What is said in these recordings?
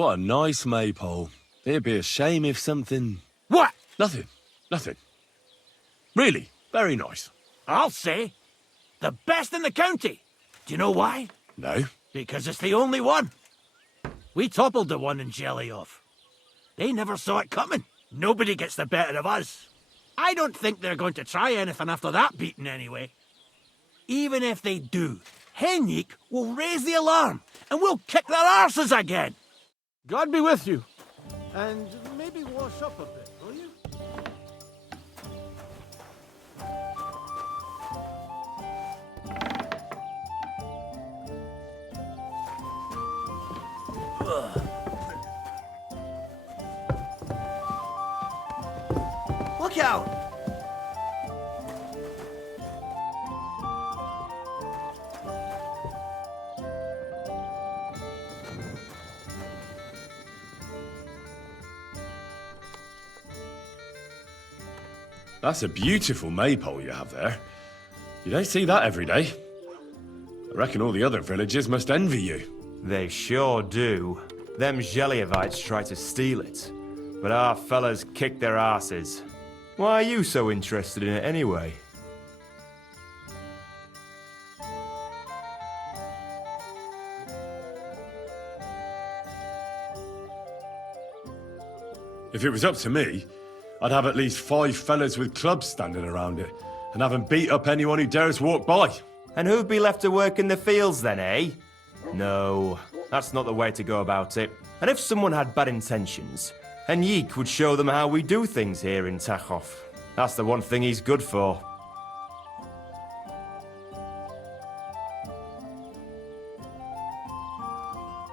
What a nice maypole. It'd be a shame if something... What? Nothing. Nothing. Really, very nice. I'll say. The best in the county. Do you know why? No? Because it's the only one. We toppled the one in Jelly off. They never saw it coming. Nobody gets the better of us. I don't think they're going to try anything after that beating anyway. Even if they do, Henrik will raise the alarm and we'll kick their arses again. God be with you. And maybe wash up a bit, will you? Look out! That's a beautiful maypole you have there. You don't see that every day. I reckon all the other villagers must envy you. They sure do. Them Zhelievites try to steal it, but our fellas kick their asses. Why are you so interested in it anyway? If it was up to me, I'd have at least 5 fellas with clubs standing around it, and have them beat up anyone who dares walk by. And who'd be left to work in the fields then, eh? No, that's not the way to go about it. And if someone had bad intentions, Henrik would show them how we do things here in Tachov. That's the one thing he's good for.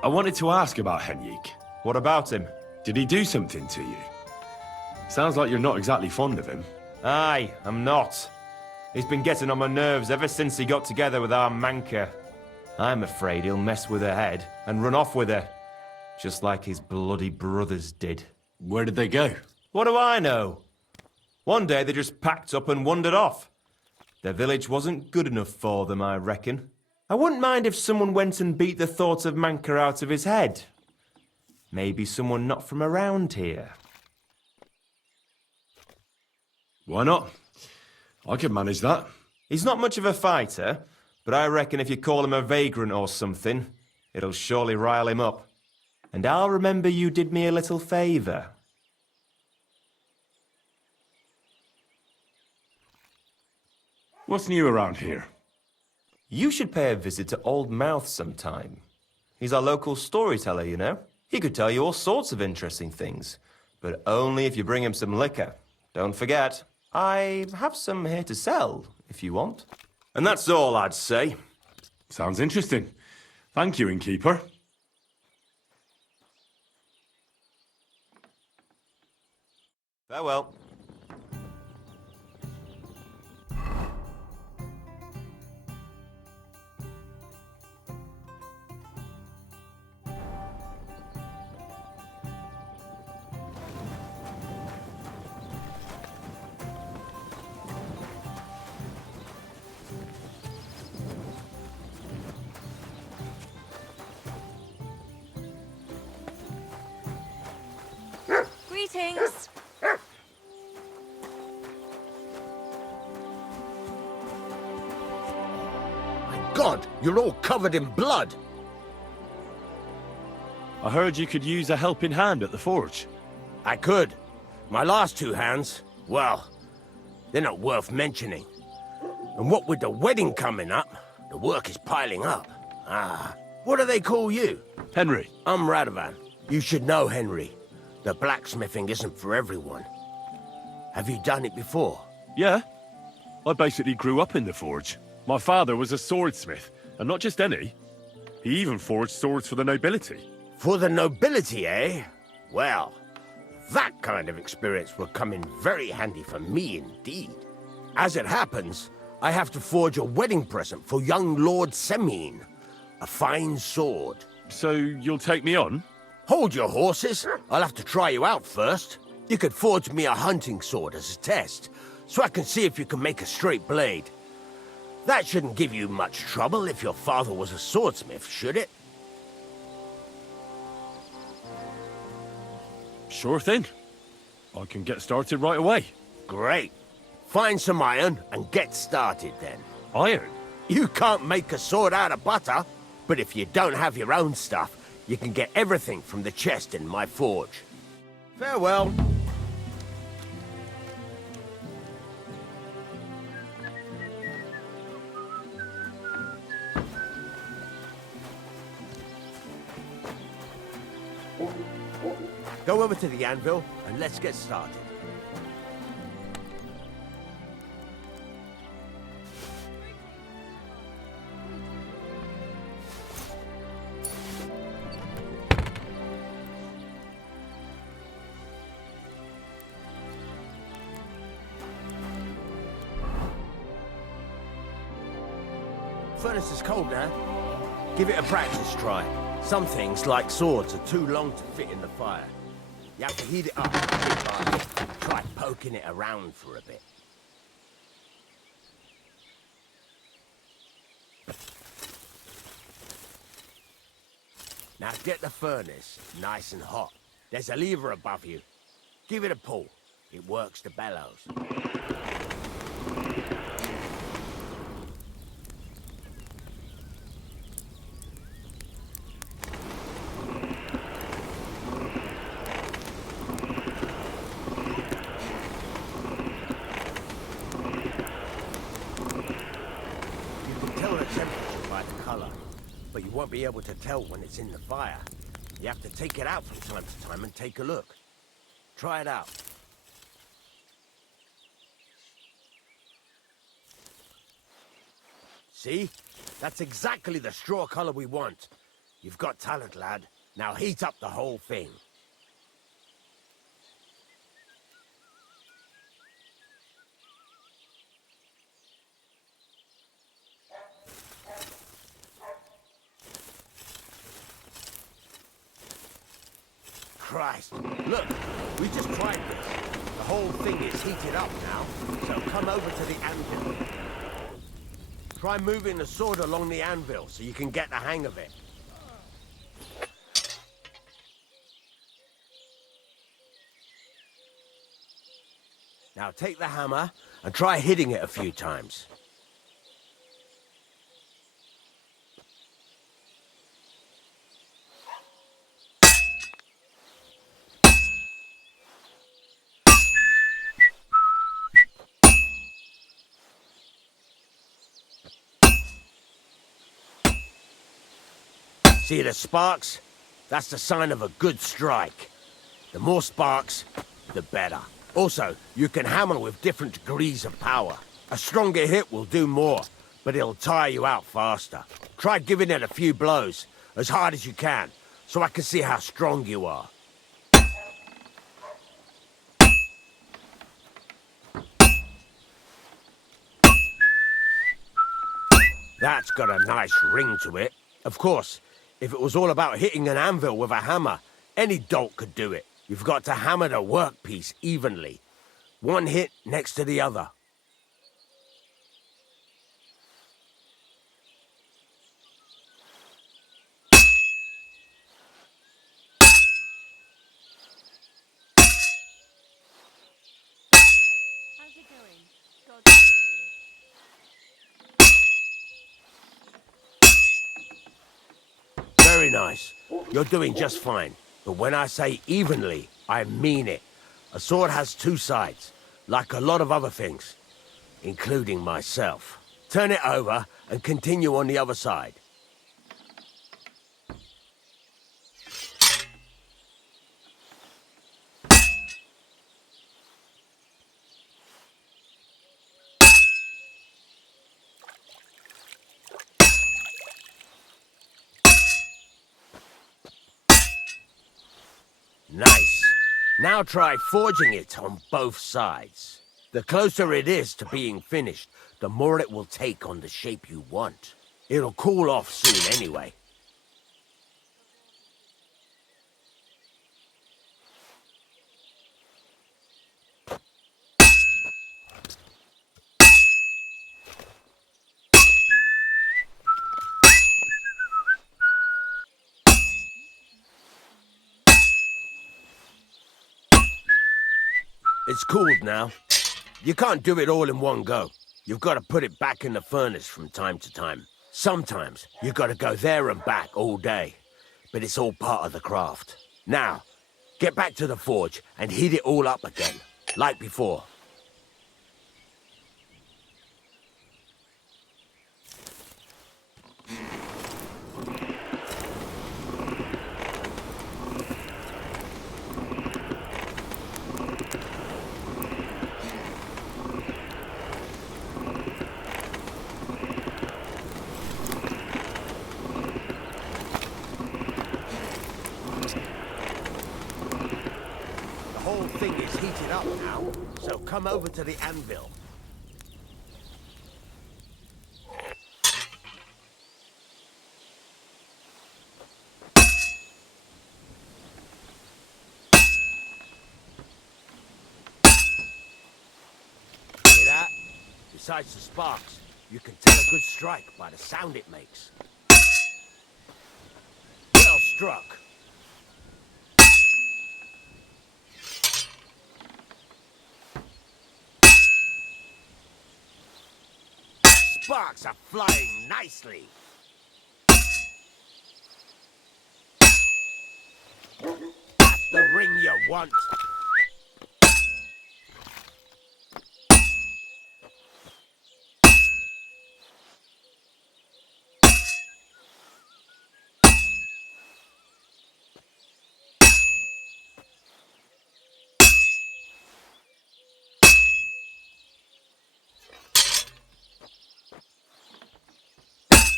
I wanted to ask about Henrik. What about him? Did he do something to you? Sounds like you're not exactly fond of him. Aye, I'm not. He's been getting on my nerves ever since he got together with our Manka. I'm afraid he'll mess with her head and run off with her, just like his bloody brothers did. Where did they go? What do I know? One day they just packed up and wandered off. Their village wasn't good enough for them, I reckon. I wouldn't mind if someone went and beat the thought of Manka out of his head. Maybe someone not from around here. Why not? I could manage that. He's not much of a fighter, but I reckon if you call him a vagrant or something, it'll surely rile him up. And I'll remember you did me a little favour. What's new around here? You should pay a visit to Old Mouth sometime. He's our local storyteller, you know. He could tell you all sorts of interesting things, but only if you bring him some liquor. Don't forget, I have some here to sell, if you want. And that's all I'd say. Sounds interesting. Thank you, innkeeper. Farewell. Greetings. My God, you're all covered in blood. I heard you could use a helping hand at the forge. I could. My last 2 hands, well, they're not worth mentioning. And what with the wedding coming up, the work is piling up. What do they call you? Henry. I'm Radovan. You should know, Henry. The blacksmithing isn't for everyone. Have you done it before? Yeah. I basically grew up in the forge. My father was a swordsmith, and not just any. He even forged swords for the nobility. For the nobility, eh? Well, that kind of experience will come in very handy for me indeed. As it happens, I have to forge a wedding present for young Lord Semine. A fine sword. So you'll take me on? Hold your horses. I'll have to try you out first. You could forge me a hunting sword as a test, so I can see if you can make a straight blade. That shouldn't give you much trouble if your father was a swordsmith, should it? Sure thing. I can get started right away. Great. Find some iron and get started then. Iron? You can't make a sword out of butter, but if you don't have your own stuff, you can get everything from the chest in my forge. Farewell. Go over to the anvil and let's get started. Furnace is cold now. Give it a practice try. Some things, like swords, are too long to fit in the fire. You have to heat it up a bit higher. Try poking it around for a bit. Now get the furnace nice and hot. There's a lever above you. Give it a pull. It works the bellows. But you won't be able to tell when it's in the fire. You have to take it out from time to time and take a look. Try it out. See? That's exactly the straw color we want. You've got talent, lad. Now heat up the whole thing. Christ, look, we just tried this. The whole thing is heated up now, so come over to the anvil. Try moving the sword along the anvil so you can get the hang of it. Now take the hammer and try hitting it a few times. See the sparks? That's the sign of a good strike. The more sparks, the better. Also, you can hammer with different degrees of power. A stronger hit will do more, but it'll tire you out faster. Try giving it a few blows, as hard as you can, so I can see how strong you are. That's got a nice ring to it. Of course, if it was all about hitting an anvil with a hammer, any dolt could do it. You've got to hammer the workpiece evenly. One hit next to the other. How's it going? God bless you. Very nice. You're doing just fine. But when I say evenly, I mean it. A sword has two sides, like a lot of other things, including myself. Turn it over and continue on the other side. Nice. Now try forging it on both sides. The closer it is to being finished, the more it will take on the shape you want. It'll cool off soon anyway. It's cooled now. You can't do it all in one go. You've got to put it back in the furnace from time to time. Sometimes you've got to go there and back all day. But it's all part of the craft. Now, get back to the forge and heat it all up again, like before. The whole thing is heated up now, so come over to the anvil. Hear that? Besides the sparks, you can tell a good strike by the sound it makes. Well struck. Sparks are flying nicely. That's the ring you want.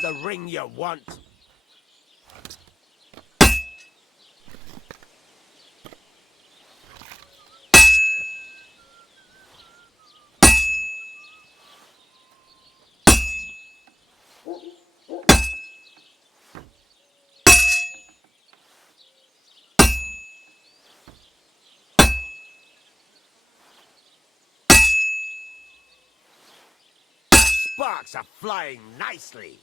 The ring you want. Sparks are flying nicely.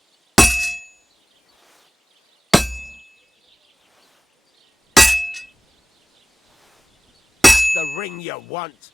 The ring you want.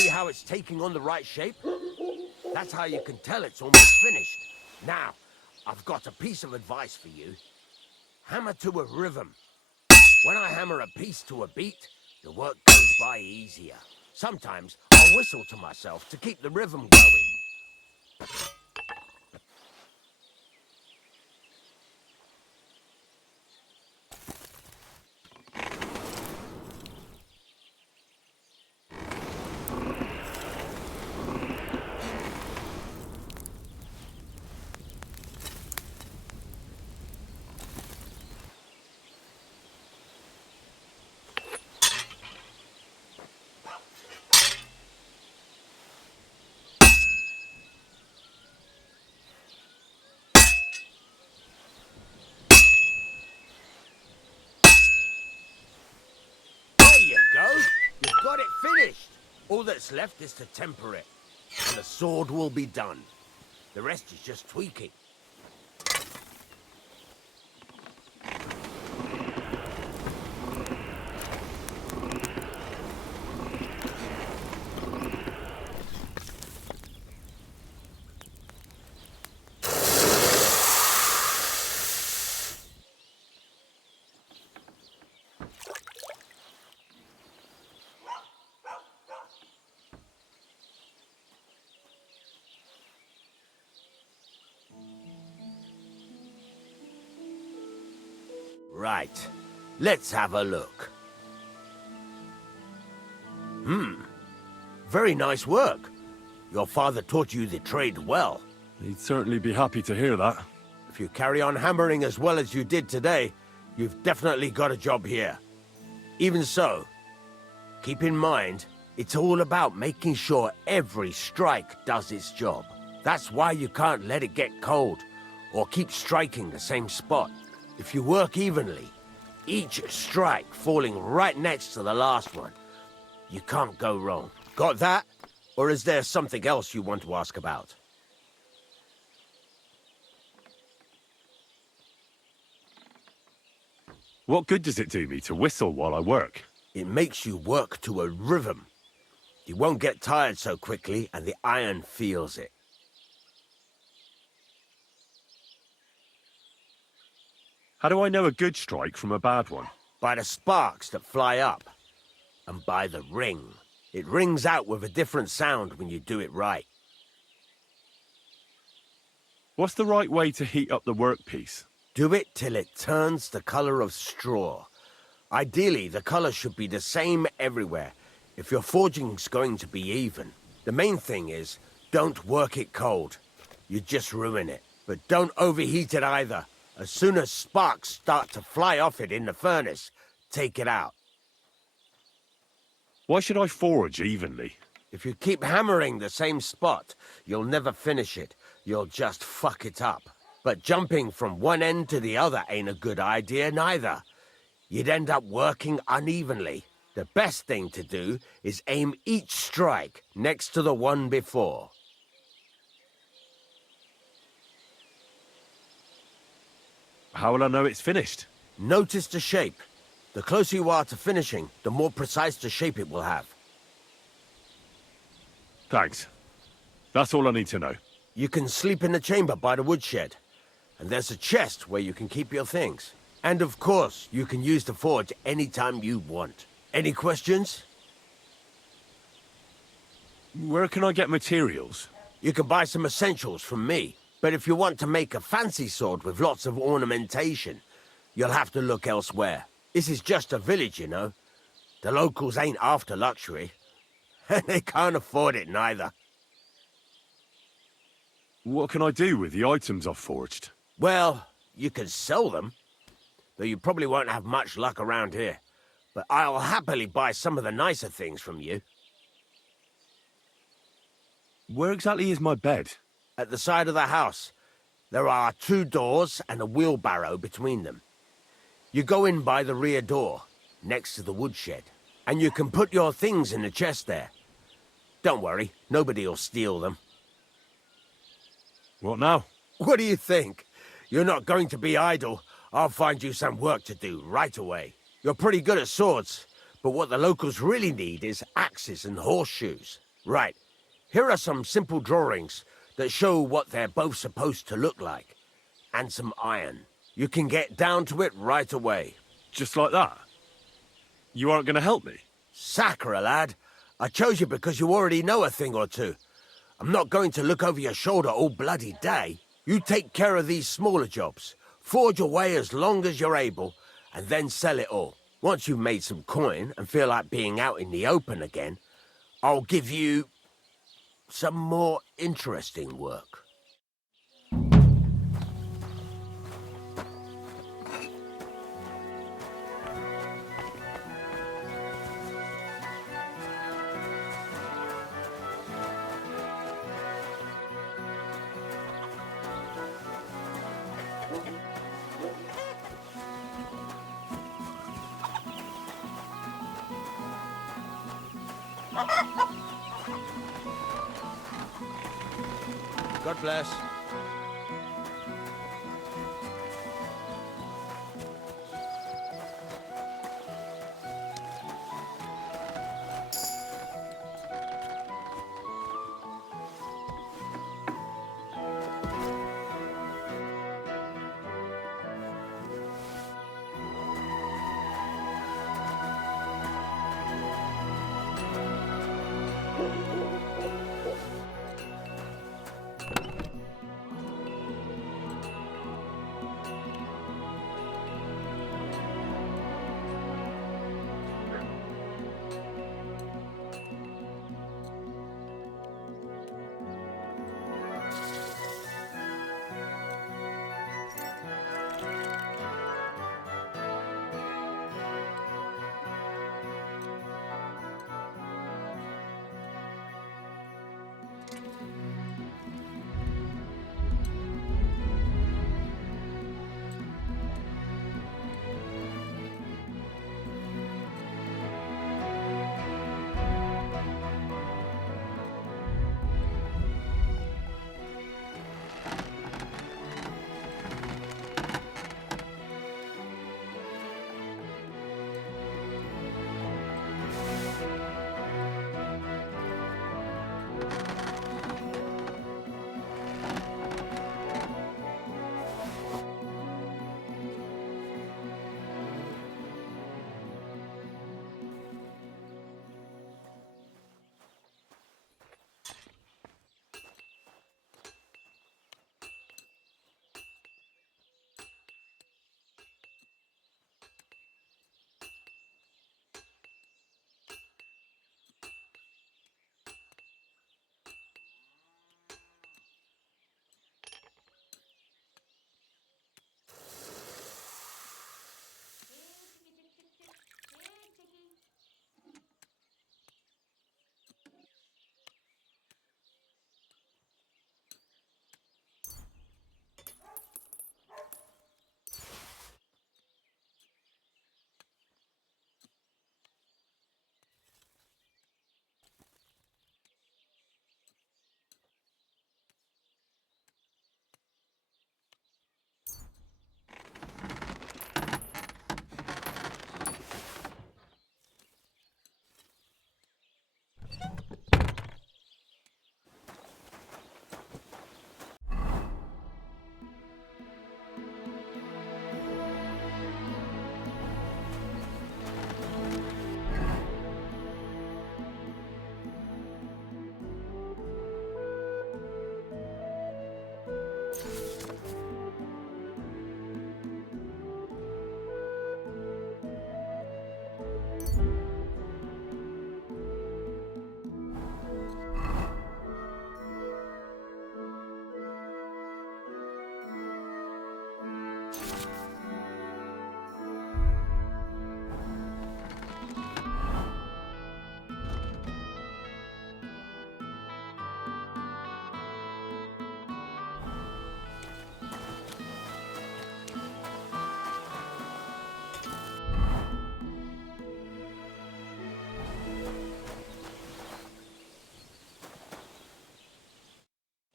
See how it's taking on the right shape? That's how you can tell it's almost finished. Now, I've got a piece of advice for you. Hammer to a rhythm. When I hammer a piece to a beat, the work goes by easier. Sometimes I'll whistle to myself to keep the rhythm going. You've got it finished. All that's left is to temper it, and the sword will be done. The rest is just tweaking. Right. Let's have a look. Very nice work. Your father taught you the trade well. He'd certainly be happy to hear that. If you carry on hammering as well as you did today, you've definitely got a job here. Even so, keep in mind, it's all about making sure every strike does its job. That's why you can't let it get cold, or keep striking the same spot. If you work evenly, each strike falling right next to the last one, you can't go wrong. Got that? Or is there something else you want to ask about? What good does it do me to whistle while I work? It makes you work to a rhythm. You won't get tired so quickly, and the iron feels it. How do I know a good strike from a bad one? By the sparks that fly up, and by the ring. It rings out with a different sound when you do it right. What's the right way to heat up the workpiece? Do it till it turns the color of straw. Ideally, the color should be the same everywhere, if your forging's going to be even. The main thing is, don't work it cold. You just ruin it. But don't overheat it either. As soon as sparks start to fly off it in the furnace, take it out. Why should I forge evenly? If you keep hammering the same spot, you'll never finish it. You'll just fuck it up. But jumping from one end to the other ain't a good idea neither. You'd end up working unevenly. The best thing to do is aim each strike next to the one before. How will I know it's finished? Notice the shape. The closer you are to finishing, the more precise the shape it will have. Thanks. That's all I need to know. You can sleep in the chamber by the woodshed. And there's a chest where you can keep your things. And of course, you can use the forge anytime you want. Any questions? Where can I get materials? You can buy some essentials from me. But if you want to make a fancy sword with lots of ornamentation, you'll have to look elsewhere. This is just a village, you know. The locals ain't after luxury. And they can't afford it neither. What can I do with the items I've forged? Well, you can sell them. Though you probably won't have much luck around here. But I'll happily buy some of the nicer things from you. Where exactly is my bed? At the side of the house, there are 2 doors and a wheelbarrow between them. You go in by the rear door, next to the woodshed, and you can put your things in the chest there. Don't worry, nobody'll steal them. What now? What do you think? You're not going to be idle. I'll find you some work to do right away. You're pretty good at swords, but what the locals really need is axes and horseshoes. Right, here are some simple drawings that show what they're both supposed to look like. And some iron. You can get down to it right away. Just like that? You aren't going to help me? Sacre, lad. I chose you because you already know a thing or two. I'm not going to look over your shoulder all bloody day. You take care of these smaller jobs. Forge away as long as you're able, and then sell it all. Once you've made some coin and feel like being out in the open again, I'll give you some more interesting work. God bless.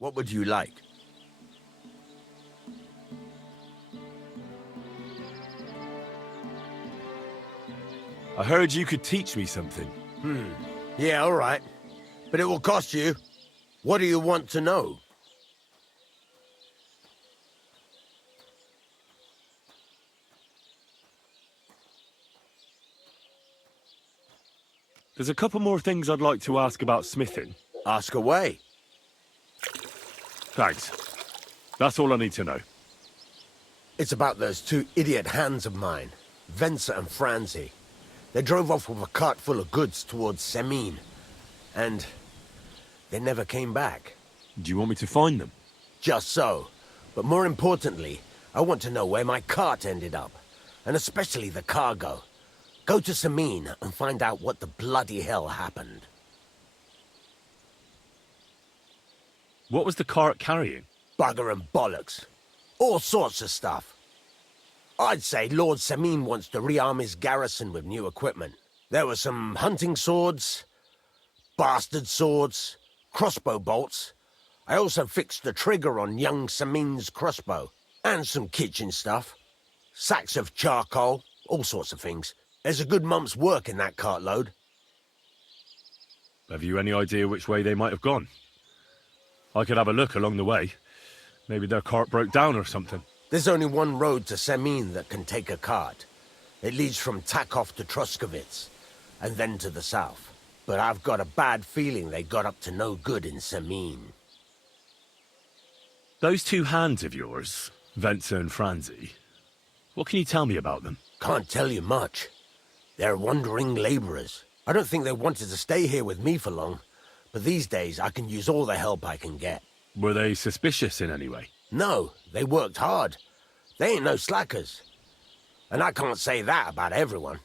What would you like? I heard you could teach me something. Yeah, all right. But it will cost you. What do you want to know? There's a couple more things I'd like to ask about smithing. Ask away. Thanks. That's all I need to know. It's about those two idiot hands of mine, Venser and Franzi. They drove off with a cart full of goods towards Semin. And they never came back. Do you want me to find them? Just so. But more importantly, I want to know where my cart ended up. And especially the cargo. Go to Semin and find out what the bloody hell happened. What was the cart carrying? Bugger and bollocks. All sorts of stuff. I'd say Lord Semin wants to rearm his garrison with new equipment. There were some hunting swords, bastard swords, crossbow bolts. I also fixed the trigger on young Semin's crossbow. And some kitchen stuff. Sacks of charcoal, all sorts of things. There's a good month's work in that cartload. Have you any idea which way they might have gone? I could have a look along the way. Maybe their cart broke down or something. There's only one road to Semin that can take a cart. It leads from Takov to Troskovitz, and then to the south. But I've got a bad feeling they got up to no good in Semin. Those two hands of yours, Venser and Franzi, what can you tell me about them? Can't tell you much. They're wandering laborers. I don't think they wanted to stay here with me for long, but these days I can use all the help I can get. Were they suspicious in any way? No, they worked hard. They ain't no slackers. And I can't say that about everyone.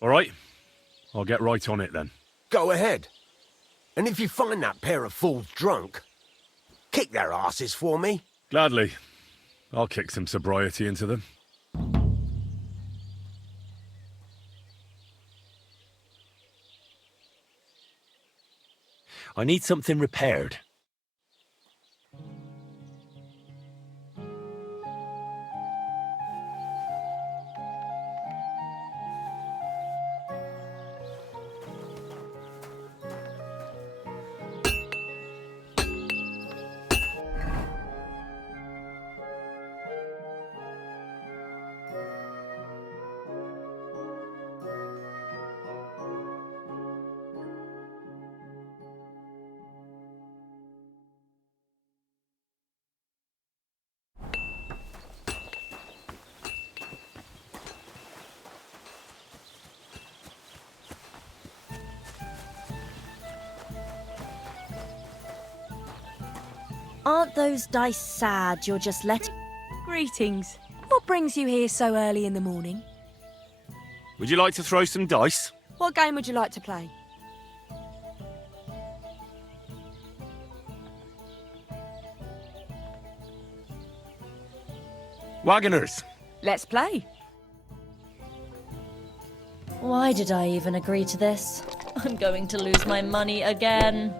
All right, I'll get right on it then. Go ahead. And if you find that pair of fools drunk, kick their asses for me. Gladly. I'll kick some sobriety into them. I need something repaired. Aren't those dice sad you're just letting... Greetings. What brings you here so early in the morning? Would you like to throw some dice? What game would you like to play? Wagoners. Let's play. Why did I even agree to this? I'm going to lose my money again.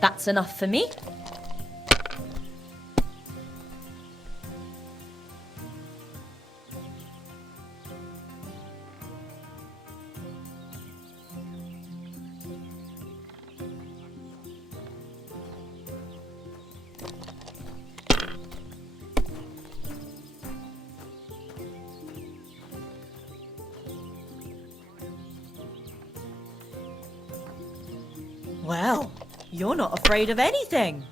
That's enough for me. Well, you're not afraid of anything.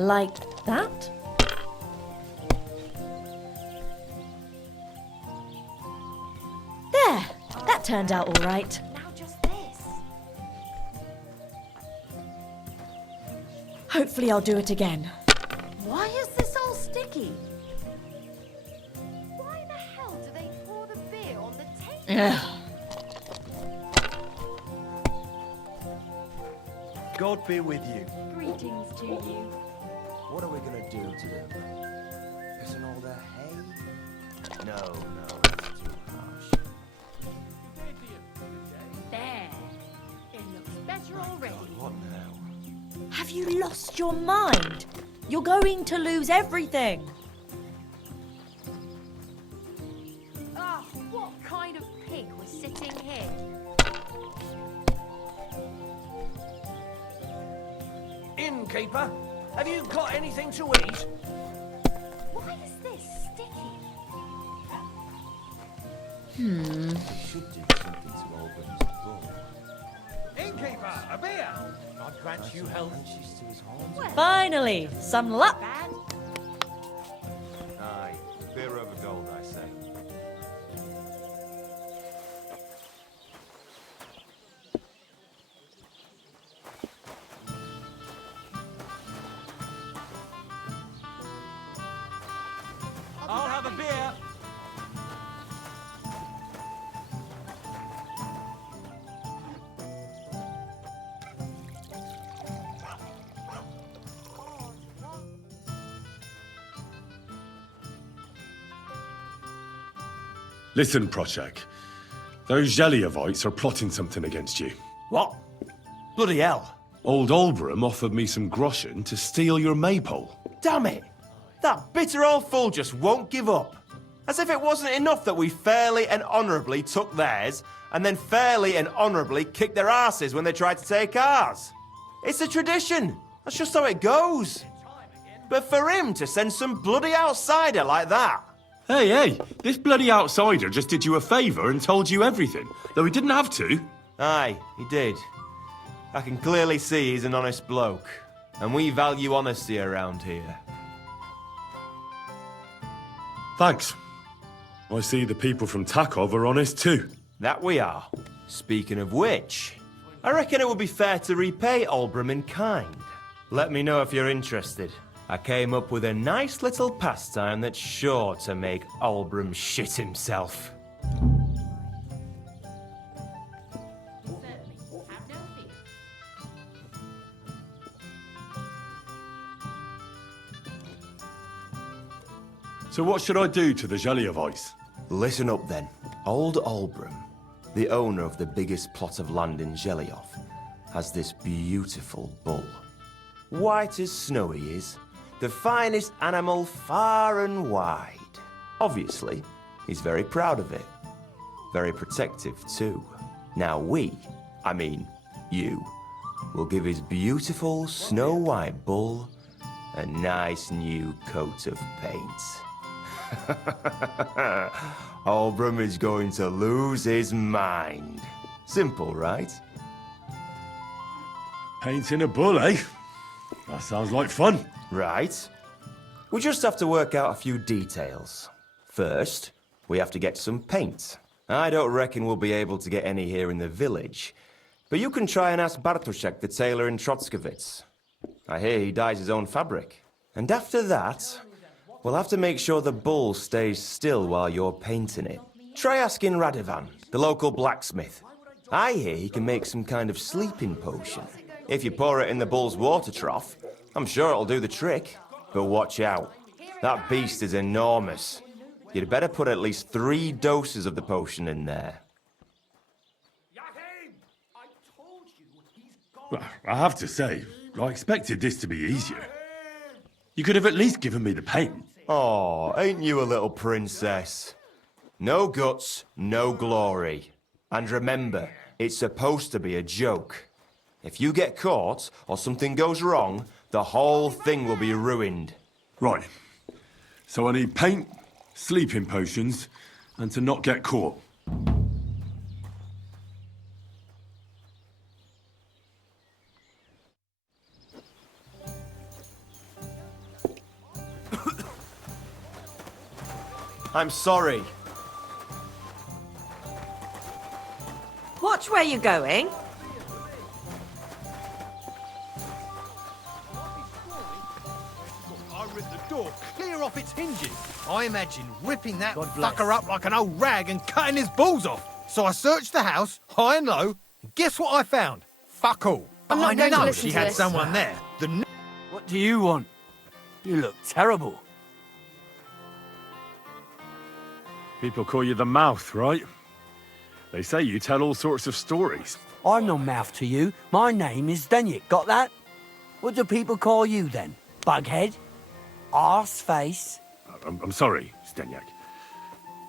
Like that? There! That turned out all right. Now just this. Hopefully I'll do it again. Why is this all sticky? Why the hell do they pour the beer on the table? Ugh. God be with you. Greetings to you. What are we gonna do to them? Isn't all their hay? No, that's too harsh. There. It looks better already. What now? Have you lost your mind? You're going to lose everything. Ah, what kind of pig was sitting here? Innkeeper, have you got anything to eat? Why is this sticky? Should do something to Alburn's bull. Innkeeper, a beer! God grant you health. Anxious to his horns. Finally, some luck. Bad? Aye, beer over gold, I say. I'll have a beer. Listen, Prochak. Those Jeliovites are plotting something against you. What? Bloody hell. Old Olbram offered me some groschen to steal your maypole. Damn it! That bitter old fool just won't give up. As if it wasn't enough that we fairly and honourably took theirs, and then fairly and honourably kicked their asses when they tried to take ours. It's a tradition. That's just how it goes. But for him to send some bloody outsider like that. Hey, this bloody outsider just did you a favour and told you everything, though he didn't have to. Aye, he did. I can clearly see he's an honest bloke. And we value honesty around here. Thanks. I see the people from Takov are honest too. That we are. Speaking of which, I reckon it would be fair to repay Olbram in kind. Let me know if you're interested. I came up with a nice little pastime that's sure to make Olbram shit himself. So what should I do to the Jeliovites? Listen up then. Old Olbram, the owner of the biggest plot of land in Zhelyov, has this beautiful bull. White as snow he is, the finest animal far and wide. Obviously, he's very proud of it. Very protective too. Now you, will give his beautiful snow white bull a nice new coat of paint. Olbram is going to lose his mind. Simple, right? Painting a bull, eh? That sounds like fun. Right. We just have to work out a few details. First, we have to get some paint. I don't reckon we'll be able to get any here in the village, but you can try and ask Bartoszek, the tailor in Trotskovitz. I hear he dyes his own fabric. And after that, we'll have to make sure the bull stays still while you're painting it. Try asking Radovan, the local blacksmith. I hear he can make some kind of sleeping potion. If you pour it in the bull's water trough, I'm sure it'll do the trick. But watch out. That beast is enormous. You'd better put at least 3 doses of the potion in there. Well, I have to say, I expected this to be easier. You could have at least given me the paint. Oh, ain't you a little princess? No guts, no glory. And remember, it's supposed to be a joke. If you get caught or something goes wrong, the whole thing will be ruined. Right. So I need paint, sleeping potions, and to not get caught. I'm sorry. Watch where you're going. I ripped the door clear off its hinges. I imagine ripping that God bless. fucker up like an old rag and cutting his balls off. So I searched the house, high and low, and guess what I found? Fuck all. I'm But not I going to know listen she to had this. someone there. What do you want? You look terrible. People call you the mouth, right? They say you tell all sorts of stories. I'm no mouth to you. My name is Denyek. Got that? What do people call you then? Bughead? Arse face? I'm sorry, Stenyak.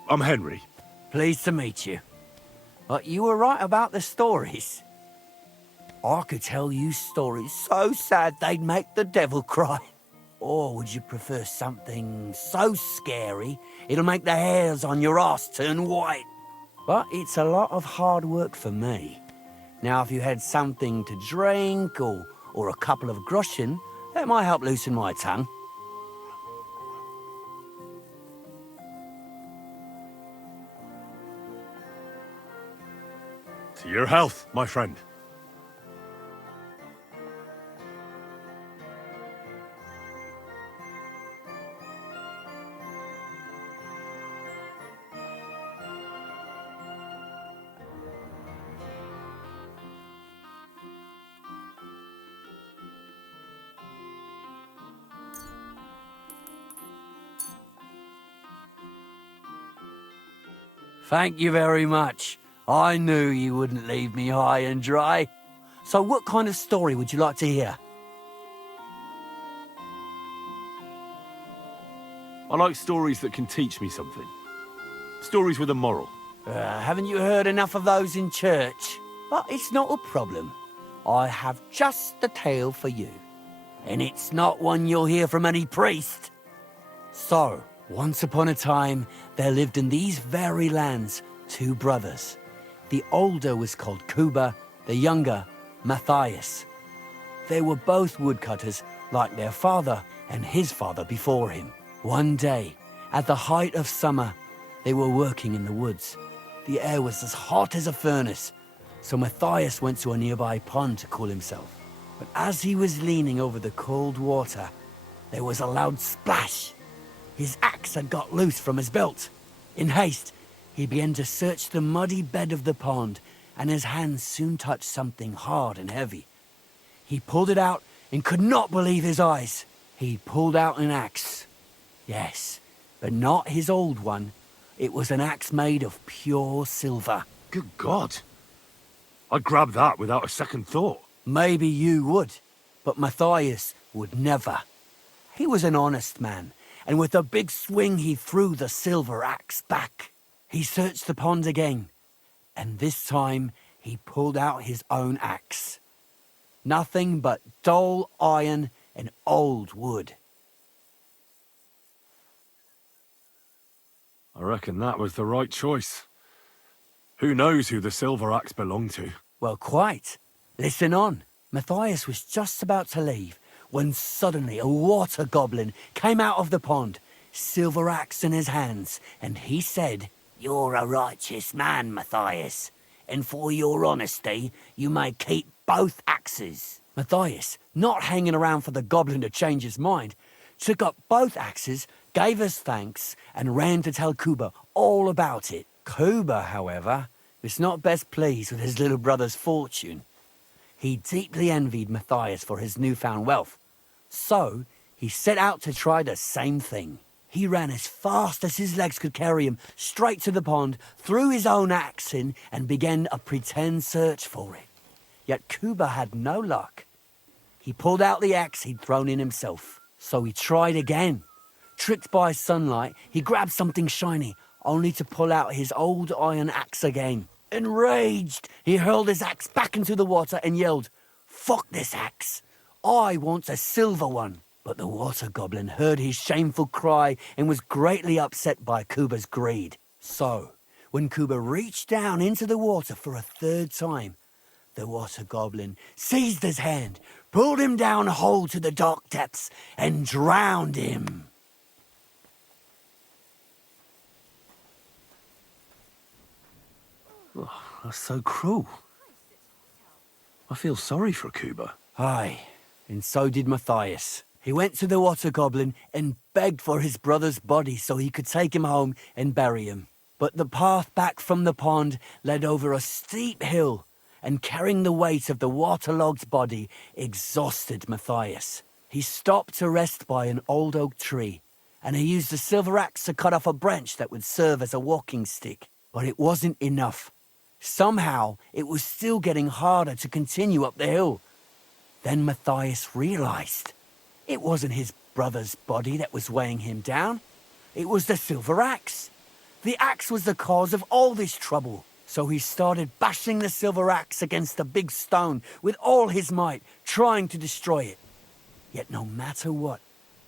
I'm Henry. Pleased to meet you. But you were right about the stories. I could tell you stories so sad they'd make the devil cry. Or would you prefer something so scary it'll make the hairs on your ass turn white? But it's a lot of hard work for me. Now, if you had something to drink or a couple of groschen, that might help loosen my tongue. To your health, my friend. Thank you very much. I knew you wouldn't leave me high and dry. So what kind of story would you like to hear? I like stories that can teach me something. Stories with a moral. Haven't you heard enough of those in church? But it's not a problem. I have just the tale for you. And it's not one you'll hear from any priest. So, once upon a time, there lived in these very lands 2 brothers. The older was called Kuba, the younger, Matthias. They were both woodcutters, like their father and his father before him. One day, at the height of summer, they were working in the woods. The air was as hot as a furnace, so Matthias went to a nearby pond to cool himself. But as he was leaning over the cold water, there was a loud splash. His axe had got loose from his belt. In haste, he began to search the muddy bed of the pond, and his hands soon touched something hard and heavy. He pulled it out and could not believe his eyes. He pulled out an axe. Yes, but not his old one. It was an axe made of pure silver. Good God. I'd grab that without a second thought. Maybe you would, but Matthias would never. He was an honest man, and with a big swing he threw the silver axe back. He searched the pond again, and this time he pulled out his own axe. Nothing but dull iron and old wood. I reckon that was the right choice. Who knows who the silver axe belonged to? Well, quite. Listen on. Matthias was just about to leave when suddenly a water goblin came out of the pond, silver axe in his hands, and he said, "You're a righteous man, Matthias, and for your honesty, you may keep both axes." Matthias, not hanging around for the goblin to change his mind, took up both axes, gave us thanks, and ran to tell Kuba all about it. Kuba, however, was not best pleased with his little brother's fortune. He deeply envied Matthias for his newfound wealth. So, he set out to try the same thing. He ran as fast as his legs could carry him straight to the pond, threw his own axe in, and began a pretend search for it. Yet Kuba had no luck. He pulled out the axe he'd thrown in himself. So he tried again. Tricked by sunlight, he grabbed something shiny, only to pull out his old iron axe again. Enraged, he hurled his axe back into the water and yelled, "Fuck this axe! I want a silver one." But the water goblin heard his shameful cry and was greatly upset by Kuba's greed. So, when Kuba reached down into the water for a third time, the water goblin seized his hand, pulled him down whole to the dark depths, and drowned him. That's so cruel. I feel sorry for Kuba. Aye, and so did Matthias. He went to the water goblin and begged for his brother's body so he could take him home and bury him. But the path back from the pond led over a steep hill, and carrying the weight of the waterlogged body exhausted Matthias. He stopped to rest by an old oak tree, and he used a silver axe to cut off a branch that would serve as a walking stick. But it wasn't enough. Somehow, it was still getting harder to continue up the hill. Then Matthias realized it wasn't his brother's body that was weighing him down. It was the silver axe. The axe was the cause of all this trouble. So he started bashing the silver axe against the big stone with all his might, trying to destroy it. Yet no matter what,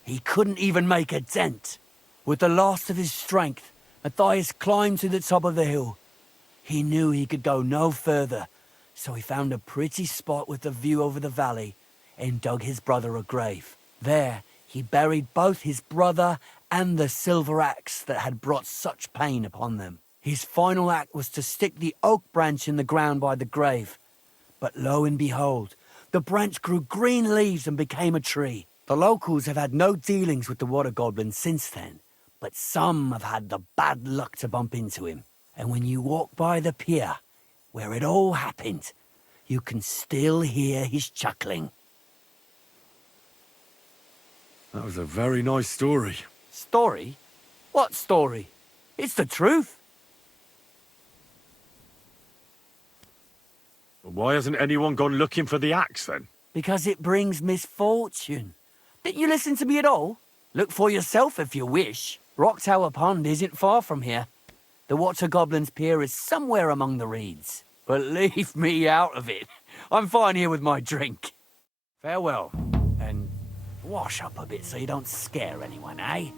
he couldn't even make a dent. With the last of his strength, Matthias climbed to the top of the hill. He knew he could go no further, so he found a pretty spot with a view over the valley and dug his brother a grave. There, he buried both his brother and the silver axe that had brought such pain upon them. His final act was to stick the oak branch in the ground by the grave. But lo and behold, the branch grew green leaves and became a tree. The locals have had no dealings with the water goblin since then, but some have had the bad luck to bump into him. And when you walk by the pier, where it all happened, you can still hear his chuckling. That was a very nice story. Story? What story? It's the truth. Why hasn't anyone gone looking for the axe then? Because it brings misfortune. Didn't you listen to me at all? Look for yourself if you wish. Rock Tower Pond isn't far from here. The Water Goblin's Pier is somewhere among the reeds. But leave me out of it. I'm fine here with my drink. Farewell, and wash up a bit so you don't scare anyone, eh?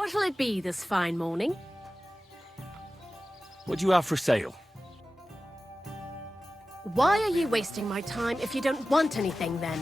What'll it be this fine morning? What do you have for sale? Why are you wasting my time if you don't want anything then?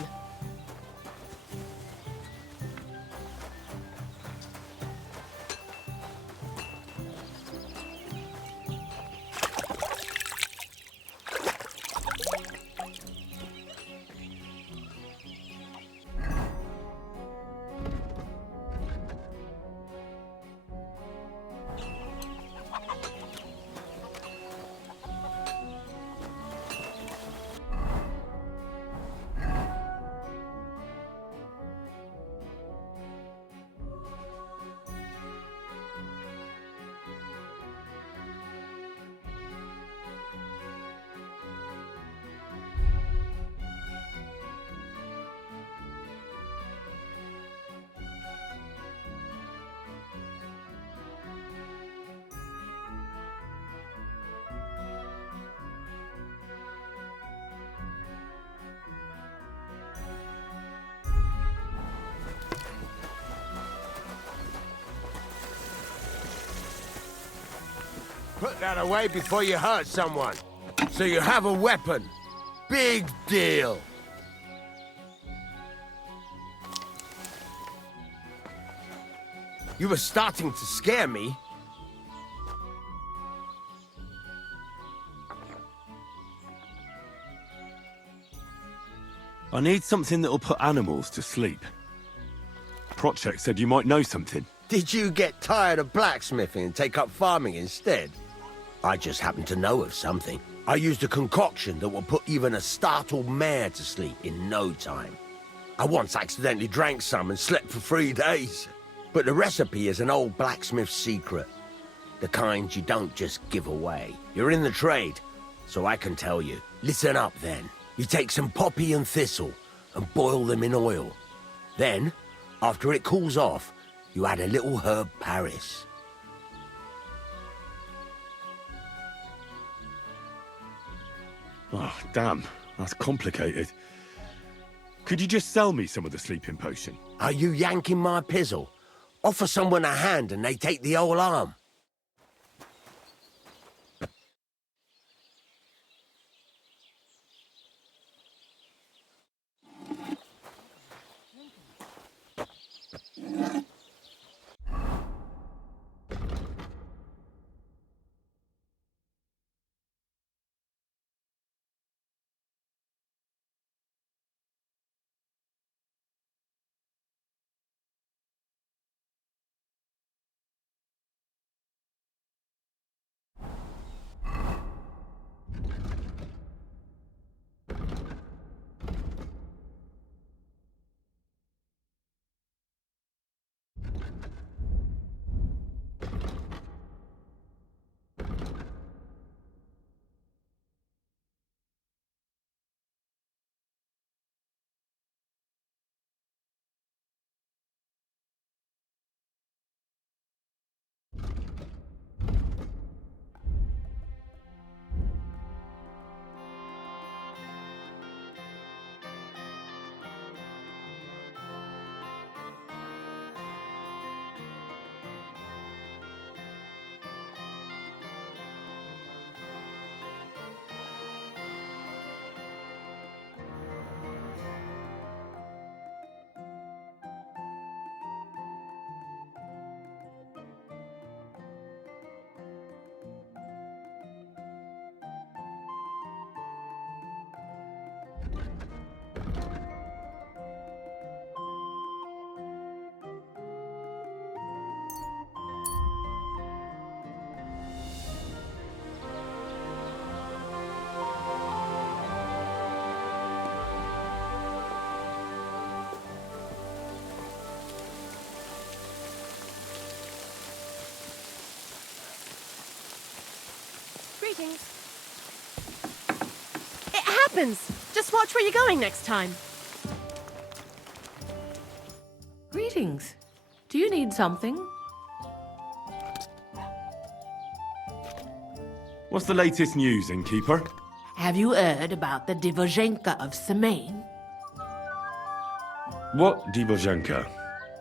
Put that away before you hurt someone. So you have a weapon. Big deal. You were starting to scare me. I need something that'll put animals to sleep. Project said you might know something. Did you get tired of blacksmithing and take up farming instead? I just happen to know of something. I used a concoction that will put even a startled mare to sleep in no time. I once accidentally drank some and slept for 3 days. But the recipe is an old blacksmith's secret. The kind you don't just give away. You're in the trade, so I can tell you. Listen up then. You take some poppy and thistle and boil them in oil. Then, after it cools off, you add a little herb Paris. Oh, damn. That's complicated. Could you just sell me some of the sleeping potion? Are you yanking my pizzle? Offer someone a hand and they take the whole arm. Greetings. It happens! Just watch where you're going next time. Greetings. Do you need something? What's the latest news, innkeeper? Have you heard about the Divozhenka of Semaine? What Dibozhenka?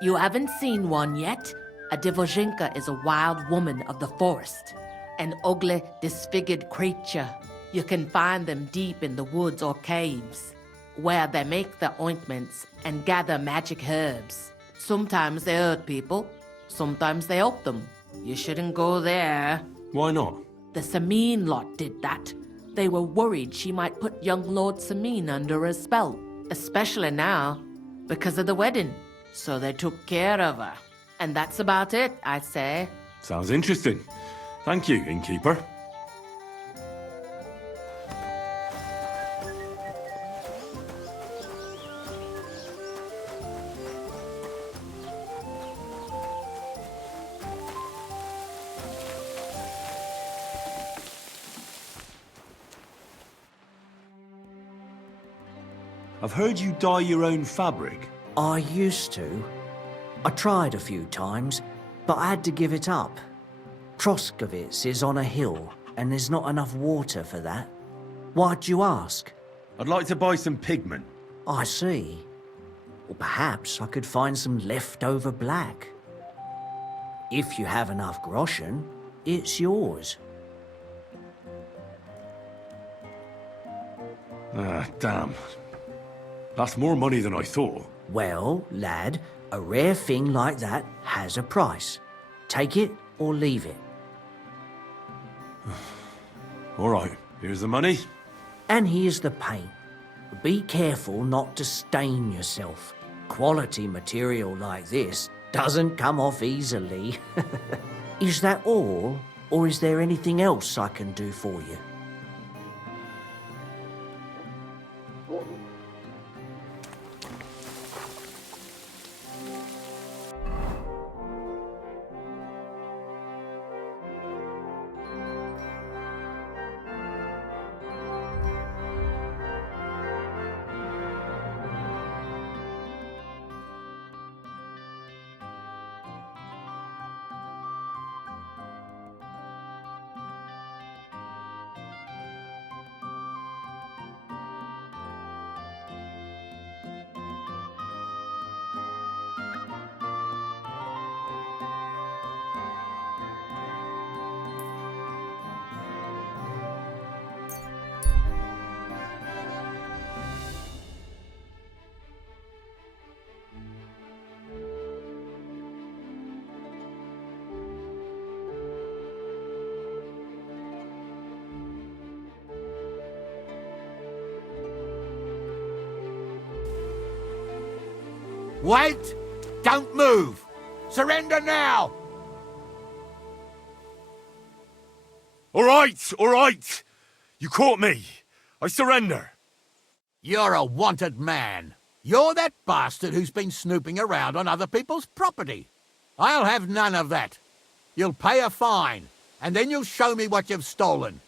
You haven't seen one yet? A Dvořenka is a wild woman of the forest, an ugly, disfigured creature. You can find them deep in the woods or caves, where they make their ointments and gather magic herbs. Sometimes they hurt people, sometimes they help them. You shouldn't go there. Why not? The Samin lot did that. They were worried she might put young Lord Samin under a spell, especially now, because of the wedding. So they took care of her. And that's about it, I'd say. Sounds interesting. Thank you, innkeeper. I've heard you dye your own fabric. I used to. I tried a few times, but I had to give it up. Troskovitz is on a hill, and there's not enough water for that. Why'd you ask? I'd like to buy some pigment. I see. Or perhaps I could find some leftover black. If you have enough groschen, it's yours. Ah, damn. That's more money than I thought. Well, lad, a rare thing like that has a price. Take it or leave it. All right, here's the money. And here's the paint. Be careful not to stain yourself. Quality material like this doesn't come off easily. Is that all, or is there anything else I can do for you? Wait! Don't move! Surrender now! All right. You caught me. I surrender. You're a wanted man. You're that bastard who's been snooping around on other people's property. I'll have none of that. You'll pay a fine, and then you'll show me what you've stolen.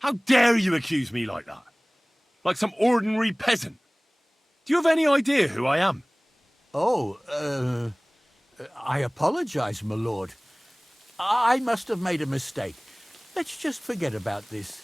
How dare you accuse me like that? Like some ordinary peasant. Do you have any idea who I am? Oh, I apologize, my lord. I must have made a mistake. Let's just forget about this.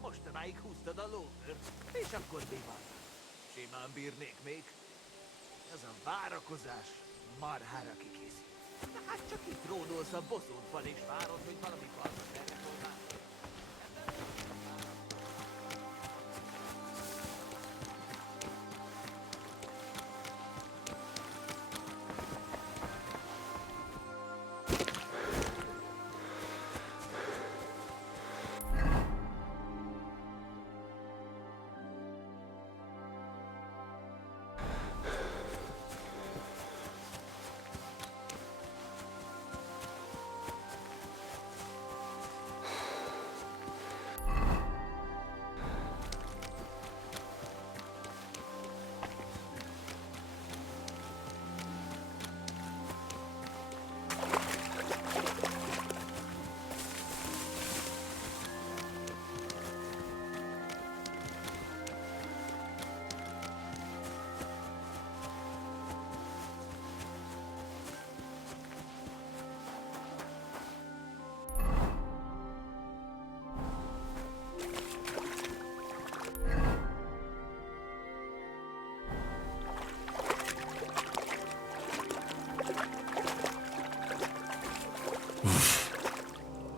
mostanáig húztad a lóvőrt, és akkor mi van? Simán bírnék még. Ez a várakozás marhára kikészít. De hát csak itt ródolsz a boszódban és várod, hogy valami falmat elrekolnál.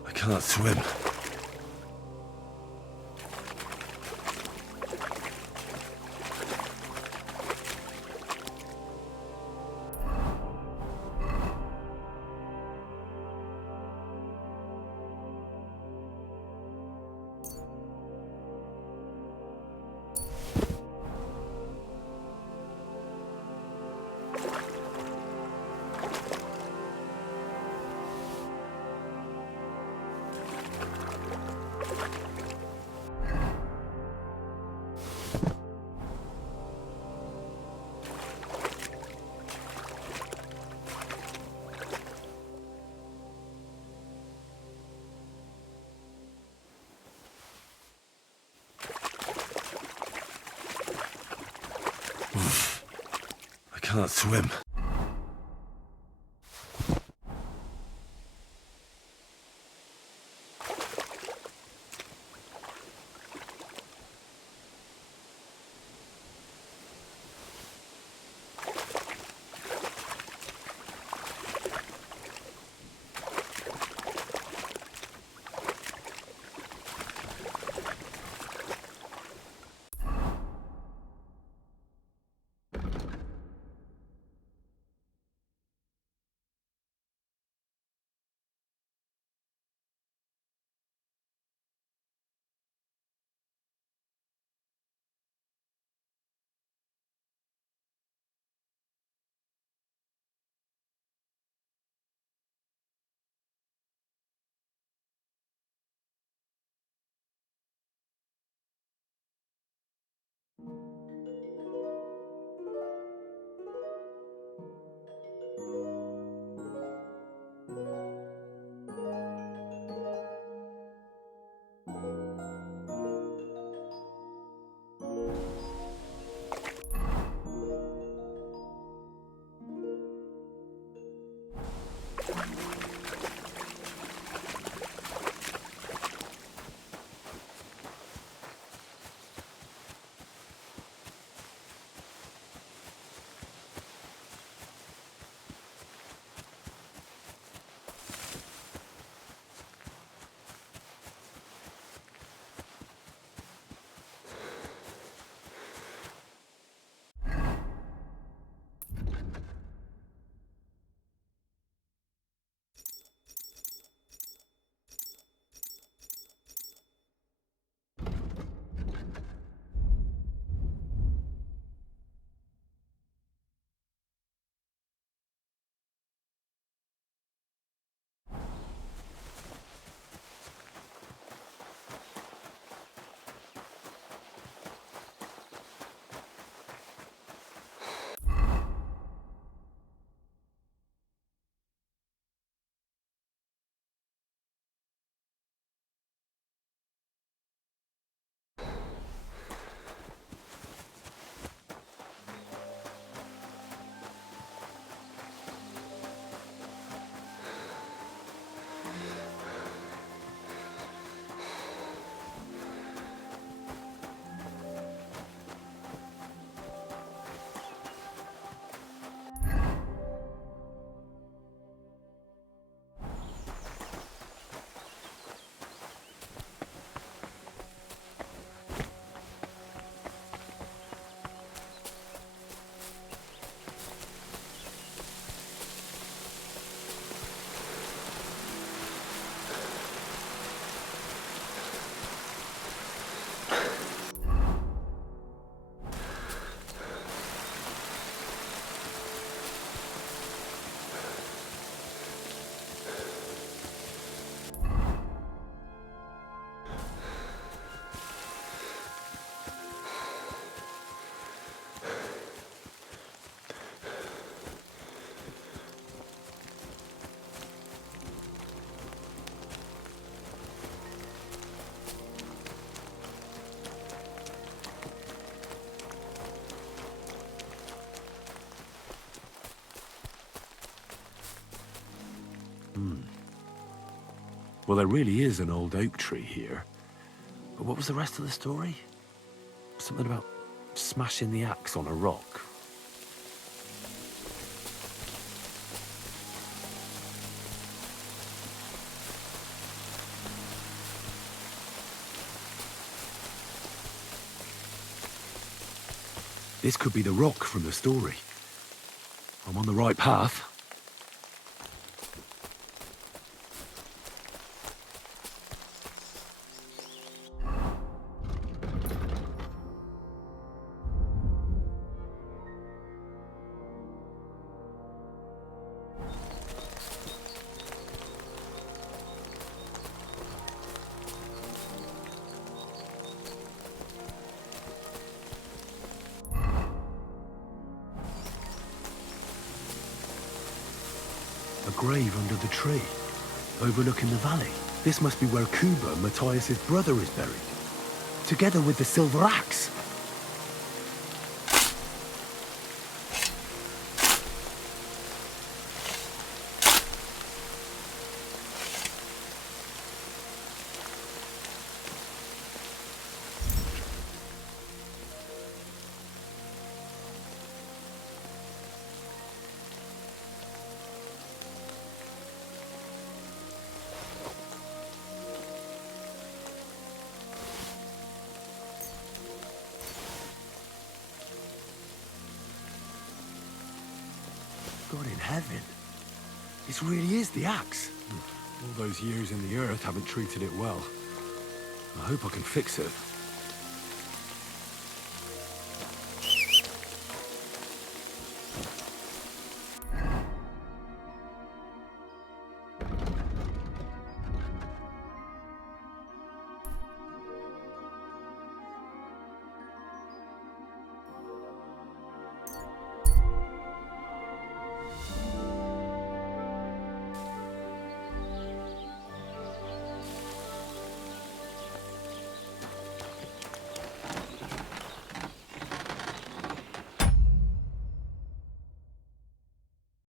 I can't swim. I can't swim. Well, there really is an old oak tree here. But what was the rest of the story? Something about smashing the axe on a rock. This could be the rock from the story. I'm on the right path. A grave under the tree, overlooking the valley. This must be where Kuba, Matthias's brother, is buried, together with the silver axe. God in heaven. This really is the axe. All those years in the earth haven't treated it well. I hope I can fix it.